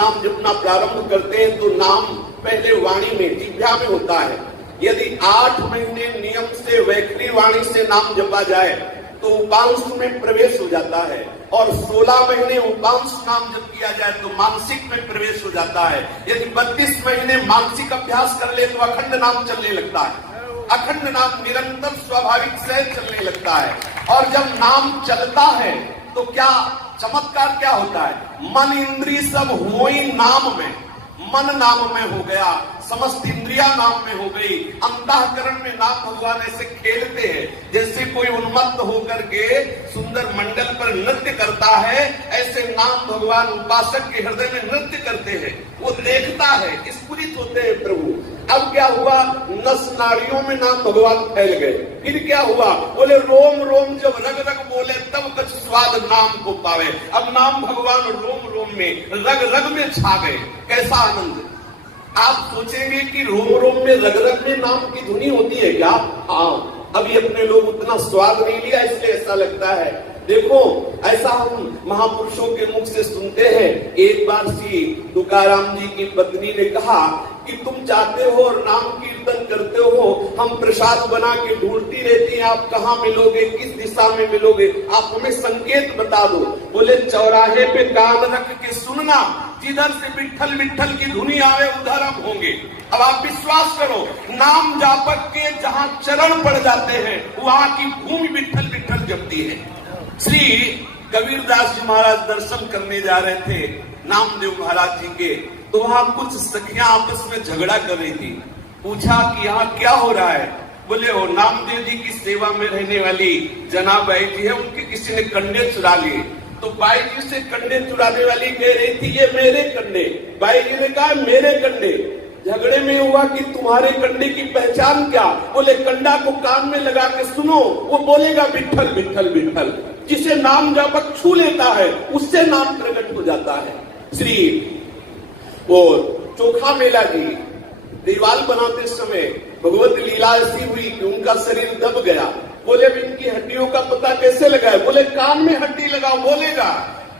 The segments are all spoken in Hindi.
नाम जपना प्रारंभ करते हैं तो नाम पहले वाणी में, जिह्वा में होता है। यदि 8 महीने नियम से वैखरी वाणी से नाम जपा जाए तो उपांश में प्रवेश हो जाता है, और 16 महीने उपांश नाम जब किया जाए तो मानसिक में प्रवेश हो जाता है। यदि 32 महीने मानसिक अभ्यास कर ले तो अखंड नाम चलने लगता है। अखंड नाम निरंतर स्वाभाविक से चलने लगता है। और जब नाम चलता है तो क्या चमत्कार क्या होता है? मन इंद्रिय सब हुई नाम में, मन नाम में हो गया, समस्त इंद्रिया नाम में हो गई। अंतःकरण में नाम भगवान ऐसे खेलते हैं जैसे कोई उन्मत्त होकर के सुंदर मंडल पर नृत्य करता है, ऐसे नाम भगवान उपासक के हृदय में नृत्य करते हैं। वो देखता है, स्फुरित होते हैं प्रभु। अब क्या हुआ? नस नाड़ियों में नाम भगवान फैल गए। फिर क्या हुआ? बोले रोम रोम जब रग रग बोले तब कुछ स्वाद नाम को पावे। अब नाम भगवान रोम रोम में, रग रग में छा गए। कैसा आनंद! आप सोचेंगे कि रोम रोम में, रग रग में नाम की धुनी होती है क्या? हाँ, अभी अपने लोग उतना स्वाद नहीं लिया इसलिए ऐसा लगता है। देखो, ऐसा हम महापुरुषों के मुख से सुनते हैं। एक बार श्री तुकाराम जी की पत्नी ने कहा कि तुम चाहते हो और नाम कीर्तन करते हो, हम प्रसाद बना के ढूंढती रहती हैं, आप कहाँ मिलोगे, किस दिशा में मिलोगे, आप हमें संकेत बता दो। बोले चौराहे पे कान रख के सुनना, जिधर से विट्ठल विट्ठल की धुनी आवे उधर हम होंगे। अब आप विश्वास करो, नाम जापक के जहाँ चरण पड़ जाते हैं वहां की भूमि विट्ठल विट्ठल जपती है। श्री कबीरदास जी महाराज दर्शन करने जा रहे थे नामदेव महाराज जी के, तो वहां कुछ सखियां आपस में झगड़ा कर रही थी। पूछा कि यहाँ क्या हो रहा है? बोले वो नामदेव जी की सेवा में रहने वाली जनाबाई जी है, उनके किसी ने कंडे चुरा लिए। तो बाई जी से कंडे चुराने वाली कह रही थी ये मेरे कंडे। बाई जी ने कहा मेरे कंडे। झगड़े में हुआ कि तुम्हारे कंडे की पहचान क्या? बोले कंडा को कान में लगा के सुनो, वो बोलेगा विट्ठल विट्ठल विट्ठल। जिसे नाम जापक छू लेता है उससे नाम प्रकट हो जाता है। श्री और चोखा मेला जी दीवाल बनाते समय भगवत लीला ऐसी हुई कि उनका शरीर दब गया। बोले इनकी हड्डियों का पता कैसे लगाए? बोले कान में हड्डी लगाओ, बोलेगा।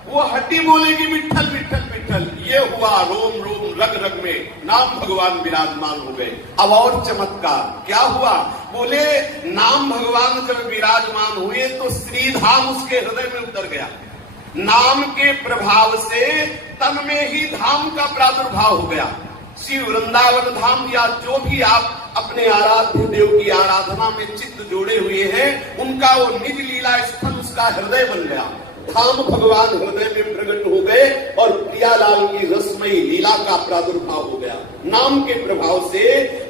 वो हड्डी बोलेगी विट्ठल विट्ठल विट्ठल। ये हुआ रोम रोम रग रग में नाम भगवान विराजमान हो गए। अब और चमत्कार क्या हुआ? बोले नाम भगवान जब विराजमान हुए तो श्रीधाम उसके हृदय में उतर गया। नाम के प्रभाव से तन में ही धाम का प्रादुर्भाव हो गया। श्री वृंदावन धाम या जो भी आप अपने आराध्य देव की आराधना में चित्त जोड़े हुए हैं, उनका वो निज लीला स्थल उसका हृदय बन गया। धाम भगवान हृदय में प्रकट हो गए और प्रियालाल की रसमयी लीला का प्रादुर्भाव हो गया। नाम के प्रभाव से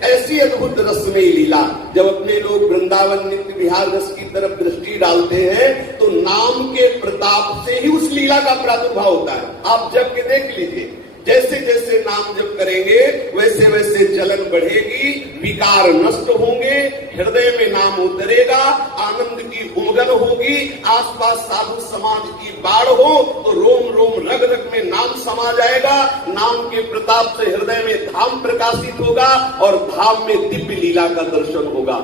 ऐसी अद्भुत रसमयी लीला, जब अपने लोग वृंदावन नित्य विहार रस की तरफ दृष्टि डालते हैं तो नाम के प्रताप से ही उस लीला का प्रादुर्भाव होता है। आप जब के देख लीजिए, जैसे जैसे नाम जप करेंगे वैसे वैसे जलन बढ़ेगी, विकार नष्ट होंगे, हृदय में नाम उतरेगा, आनंद की उमगन होगी, आसपास साधु समाज की बाढ़ हो तो रोम रोम रग रग में नाम समा जाएगा। नाम के प्रताप से हृदय में धाम प्रकाशित होगा और धाम में दिव्य लीला का दर्शन होगा।